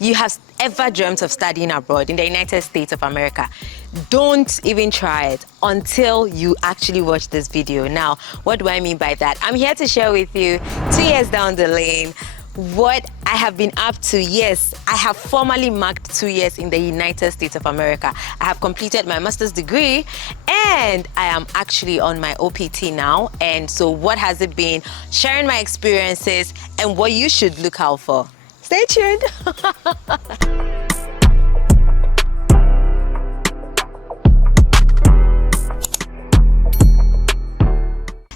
you have ever dreamt of studying abroad in the United States of America, don't even try it until you actually watch this video. Now, what do I mean by that? I'm here to share with you 2 years down the lane what I have been up to. Yes, I have formally marked 2 years in the United States of America. I have completed my master's degree and I am actually on my OPT now. And so what has it been? Sharing my experiences and what you should look out for. Stay tuned.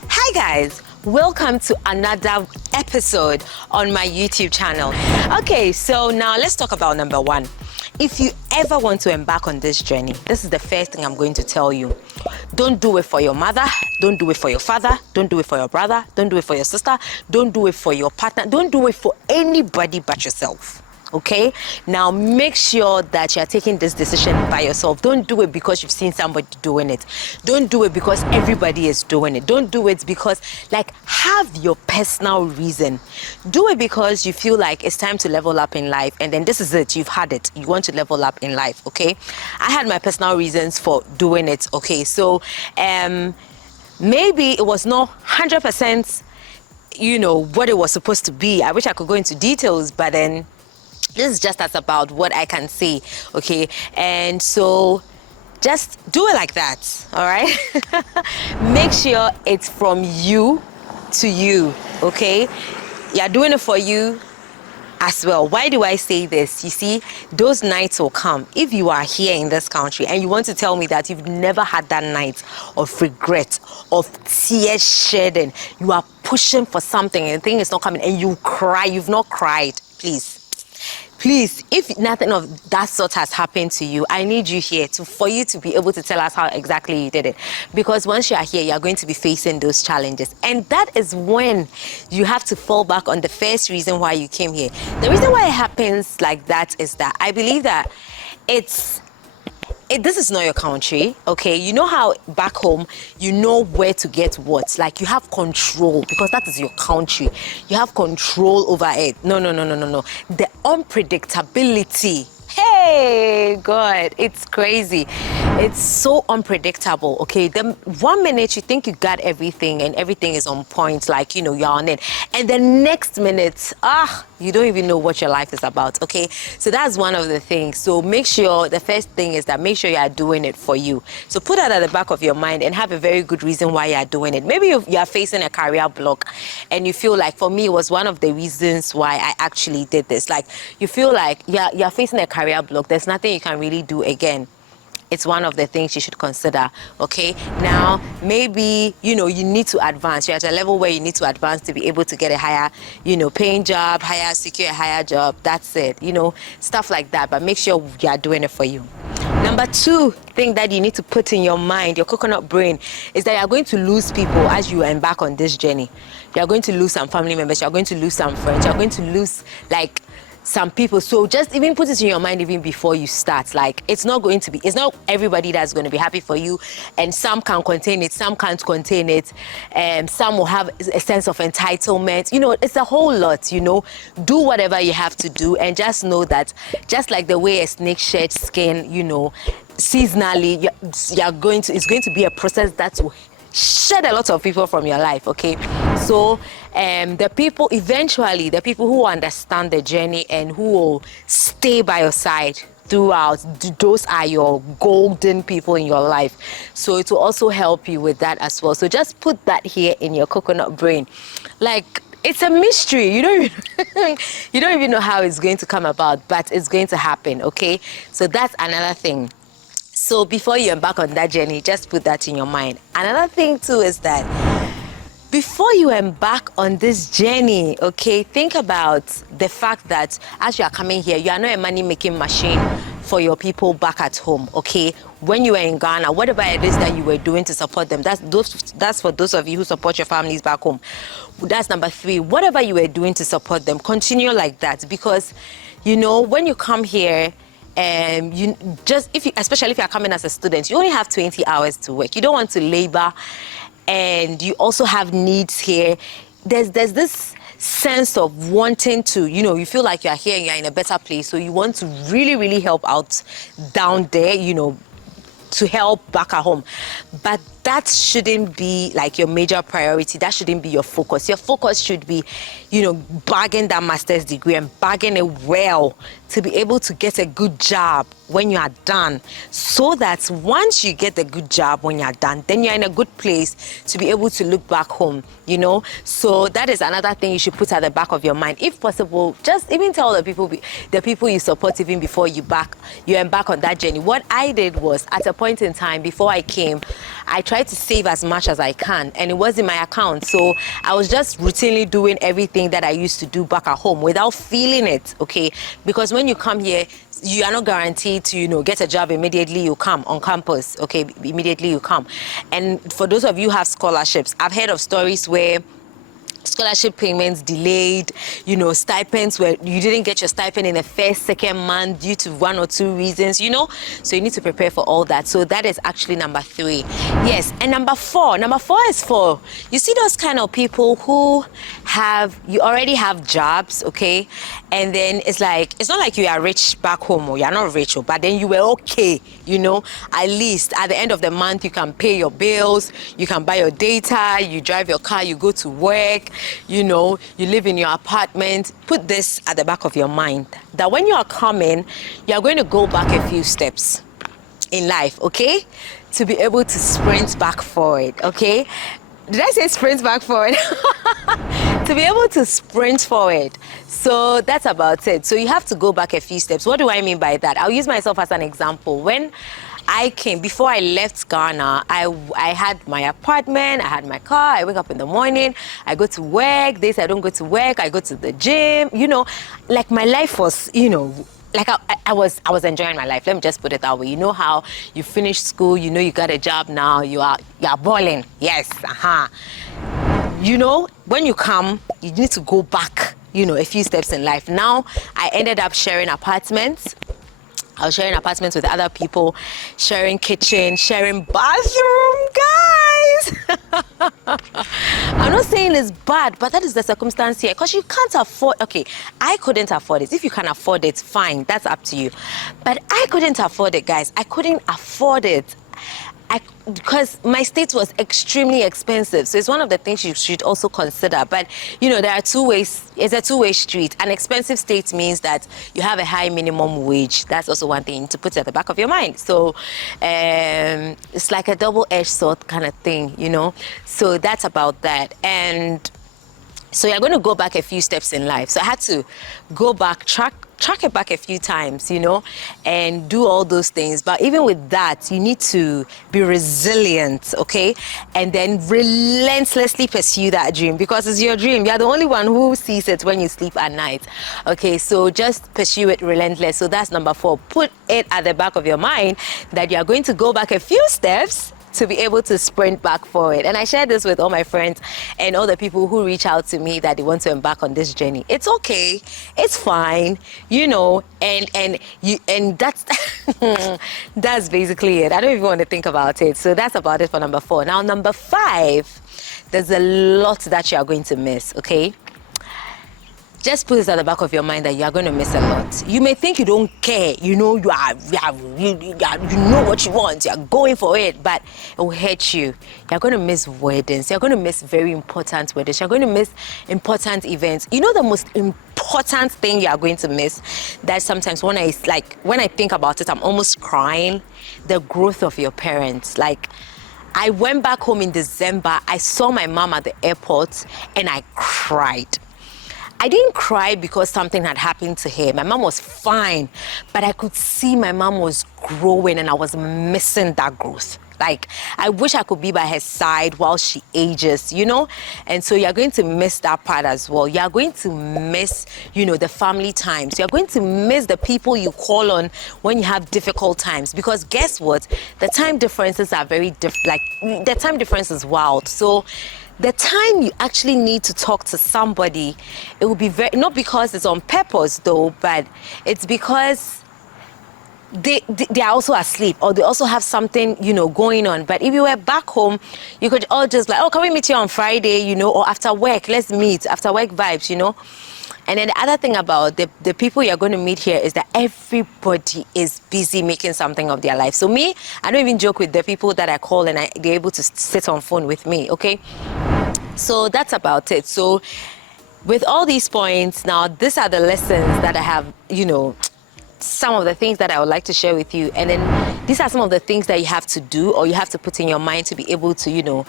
Hi guys, welcome to another episode on my YouTube channel. Okay, so now let's talk about number one. If you ever want to embark on this journey, this is the first thing I'm going to tell you. Don't do it for your mother, don't do it for your father, don't do it for your brother, don't do it for your sister, don't do it for your partner, don't do it for anybody but yourself. Okay, now make sure that you're taking this decision by yourself. Don't do it because you've seen somebody doing it. Don't do it because everybody is doing it. Don't do it because, have your personal reason. Do it because you feel like it's time to level up in life, and then this is it. You've had it. You want to level up in life. Okay, I had my personal reasons for doing it. Okay, so maybe it was not 100%, what it was supposed to be. I wish I could go into details, but then this is just as about what I can say, okay? And so just do it like that, all right? Make sure it's from you to you, okay? You're doing it for you as well. Why do I say this? You see, those nights will come. If you are here in this country and you want to tell me that you've never had that night of regret, of tears shedding, you are pushing for something and the thing is not coming and you cry, you've not cried, please, if nothing of that sort has happened to you, I need you here for you to be able to tell us how exactly you did it. Because once you are here, you are going to be facing those challenges. And that is when you have to fall back on the first reason why you came here. The reason why it happens like that is that I believe that this is not your country, okay? You know how back home, you know where to get what. Like, you have control because that is your country. You have control over it. No. The unpredictability. Hey, God, it's crazy. It's so unpredictable, okay? Then 1 minute you think you got everything and everything is on point, you're on it. And the next minute, you don't even know what your life is about, okay? So that's one of the things. So make sure, the first thing is that make sure you are doing it for you. So put that at the back of your mind and have a very good reason why you are doing it. Maybe you are facing a career block and you feel like, for me, it was one of the reasons why I actually did this. Like, you feel like you're facing a career block. There's nothing you can really do again. It's one of the things you should consider, okay? Now, maybe, you need to advance. You're at a level where you need to advance to be able to get a higher, paying job, secure a higher job. That's it, stuff like that. But make sure you are doing it for you. Number two thing that you need to put in your mind, your coconut brain, is that you're going to lose people as you embark on this journey. You're going to lose some family members. You're going to lose some friends. You're going to lose, some people. So just even put it in your mind even before you start. It's not everybody that's going to be happy for you, and some can contain it, some can't contain it, and some will have a sense of entitlement. It's a whole lot. Do whatever you have to do, and just know that just like the way a snake sheds skin, seasonally, it's going to be a process that will shed a lot of people from your life, okay? So the people who understand the journey and who will stay by your side throughout, those are your golden people in your life. So it will also help you with that as well. So just put that here in your coconut brain. It's a mystery. You don't even know how it's going to come about, but it's going to happen, okay? So that's another thing. So before you embark on that journey, just put that in your mind. Another thing too is that before you embark on this journey, okay, think about the fact that as you are coming here, you are not a money-making machine for your people back at home, okay? When you were in Ghana, whatever it is that you were doing to support them, that's for those of you who support your families back home. That's number three. Whatever you were doing to support them, continue like that, because, when you come here, especially if you're coming as a student, you only have 20 hours to work. You don't want to labor, and you also have needs here. There's this sense of wanting to, you feel like you're here and you're in a better place, so you want to really, really help out down there, to help back at home. But that shouldn't be like your major priority. That shouldn't be your focus. Your focus should be, bagging that master's degree and bagging it well to be able to get a good job when you are done. So that once you get a good job when you're done, then you're in a good place to be able to look back home, So that is another thing you should put at the back of your mind. If possible, just even tell the people you support even before you embark on that journey. What I did was, at a point in time before I came, I tried to save as much as I can, and it was in my account. So I was just routinely doing everything that I used to do back at home without feeling it, okay? Because when you come here, you are not guaranteed to, get a job immediately you come on campus, okay? Immediately you come. And for those of you who have scholarships, I've heard of stories where scholarship payments delayed, stipends where you didn't get your stipend in the first, second month due to one or two reasons, so you need to prepare for all that. So that is actually number 3. Yes. And number 4 is for, you see those kind of people who you already have jobs, okay, and then it's not like you are rich back home, or you're not rich, but then you were okay, at least at the end of the month you can pay your bills, you can buy your data, you drive your car, you go to work, you live in your apartment. Put this at the back of your mind, that when you are coming, you are going to go back a few steps in life, okay, to be able to sprint back forward, okay? Did I say sprint back forward? To be able to sprint forward. So that's about it. So you have to go back a few steps. What do I mean by that? I'll use myself as an example. When I came, before I left Ghana, I had my apartment, I had my car, I wake up in the morning, I go to work, days I don't go to work, I go to the gym, like my life was, like I was enjoying my life. Let me just put it that way. You know how you finish school, you got a job now, you are balling. Yes, when you come, you need to go back, a few steps in life. Now, I ended up sharing apartments. I was sharing apartments with other people, sharing kitchen, sharing bathroom, guys. I'm not saying it's bad, but that is the circumstance here, because you can't afford, okay, I couldn't afford it. If you can afford it, fine, that's up to you. But I couldn't afford it, guys. I couldn't afford it. Because my state was extremely expensive. So it's one of the things you should also consider. But, there are two ways. It's a two-way street. An expensive state means that you have a high minimum wage. That's also one thing to put at the back of your mind. So it's like a double-edged sword kind of thing, So that's about that. And so you're going to go back a few steps in life. So I had to go back, track it back a few times, and do all those things. But even with that, you need to be resilient, okay? And then relentlessly pursue that dream, because it's your dream. You're the only one who sees it when you sleep at night, okay? So just pursue it relentless. So that's number 4. Put it at the back of your mind that you're going to go back a few steps to be able to sprint back forward. And I share this with all my friends and all the people who reach out to me that they want to embark on this journey. It's okay, it's fine, and that's that's basically it. I don't even want to think about it. So that's about it for number 4. Now, number 5, there's a lot that you are going to miss, okay? Just put this at the back of your mind that you are going to miss a lot. You may think you don't care, you know what you want, you're going for it, but it will hurt you. You're going to miss weddings, you're going to miss very important weddings, you're going to miss important events. The most important thing you are going to miss, that sometimes when I think about it, I'm almost crying, the growth of your parents. Like, I went back home in December, I saw my mom at the airport, and I cried. I didn't cry because something had happened to her. My mom was fine, but I could see my mom was growing and I was missing that growth. Like, I wish I could be by her side while she ages, And so you're going to miss that part as well. You're going to miss, the family times. You're going to miss the people you call on when you have difficult times. Because guess what? The time differences are very different. Like, the time difference is wild. So the time you actually need to talk to somebody, it will be not because it's on purpose though, but it's because they are also asleep, or they also have something, you know, going on. But if you were back home, you could all just like, oh, can we meet you on Friday, you know, or after work, let's meet, after work vibes, you know. And then the other thing about the people you're going to meet here is that everybody is busy making something of their life. So me, I don't even joke with the people that I call and they're able to sit on phone with me, okay? So that's about it. So with all these points, now these are the lessons that I have, you know, some of the things that I would like to share with you. And then these are some of the things that you have to do or you have to put in your mind to be able to, you know,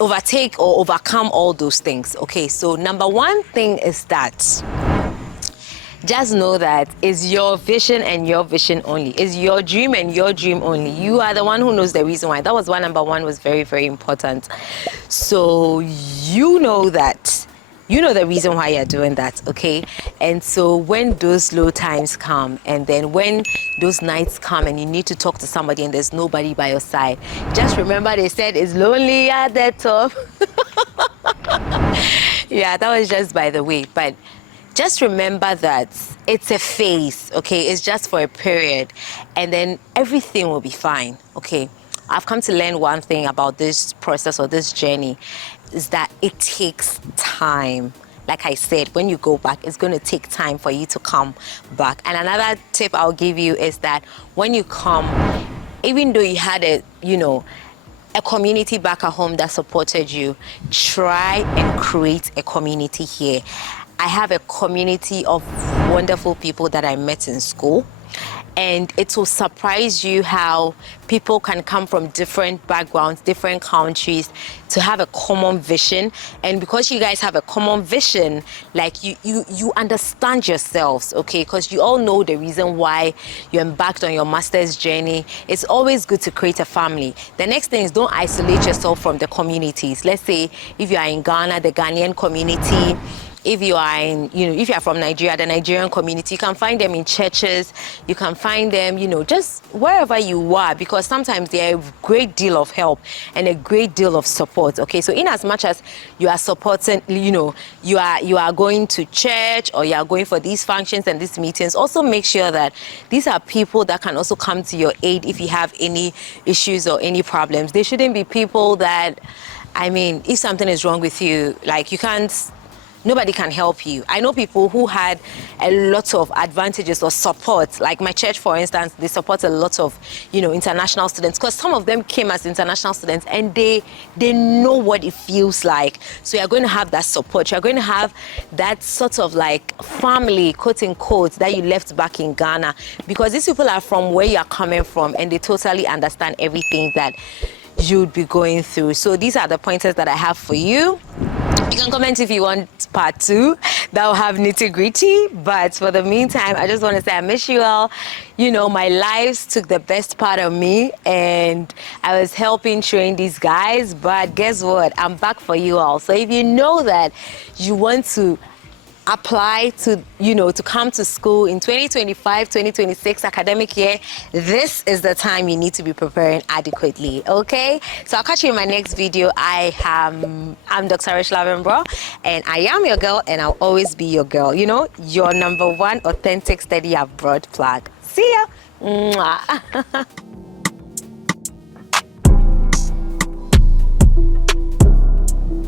overtake or overcome all those things. Okay, so number one thing is that just know that it's your vision and your vision only. It's your dream and your dream only. You are the one who knows the reason why. That was why number one was very, very important. So you know that. You know the reason why you're doing that, okay? And so when those low times come, and then when those nights come and you need to talk to somebody and there's nobody by your side, just remember they said it's lonely at the top. Yeah, that was just by the way. But just remember that it's a phase, okay? It's just for a period. And then everything will be fine, okay? I've come to learn one thing about this process or this journey is that it takes time. Like I said, when you go back, it's going to take time for you to come back. And another tip I'll give you is that when you come, even though you had a community back at home that supported you, try and create a community here. I have a community of wonderful people that I met in school. And it will surprise you how people can come from different backgrounds, different countries to have a common vision. And because you guys have a common vision, like you understand yourselves, okay? Because you all know the reason why you embarked on your master's journey. It's always good to create a family. The next thing is don't isolate yourself from the communities. Let's say if you are in Ghana, the Ghanaian community. If you are in, if you are from Nigeria, the Nigerian community, you can find them in churches, you can find them, just wherever you are, because sometimes they are a great deal of help and a great deal of support, okay? So in as much as you are supporting, you are going to church or you are going for these functions and these meetings, also make sure that these are people that can also come to your aid if you have any issues or any problems. They shouldn't be people that, if something is wrong with you, like nobody can help you. I know people who had a lot of advantages or support, like my church, for instance, they support a lot of, international students, because some of them came as international students and they know what it feels like. So you're going to have that support. You're going to have that sort of like family, quote unquote, that you left back in Ghana, because these people are from where you're coming from and they totally understand everything that you'd be going through. So these are the pointers that I have for you. You can comment if you want part 2 that will have nitty-gritty, but for the meantime, I just want to say I miss you all. My lives took the best part of me and I was helping train these guys, but guess what? I'm back for you all. So if you know that you want to apply to, to come to school in 2025-2026 academic year, this is the time you need to be preparing adequately, okay? So I'll catch you in my next video. I'm Dr. Rish Lavenbro, and I am your girl, and I'll always be your girl, your #1 authentic study abroad plug. See ya. Mwah.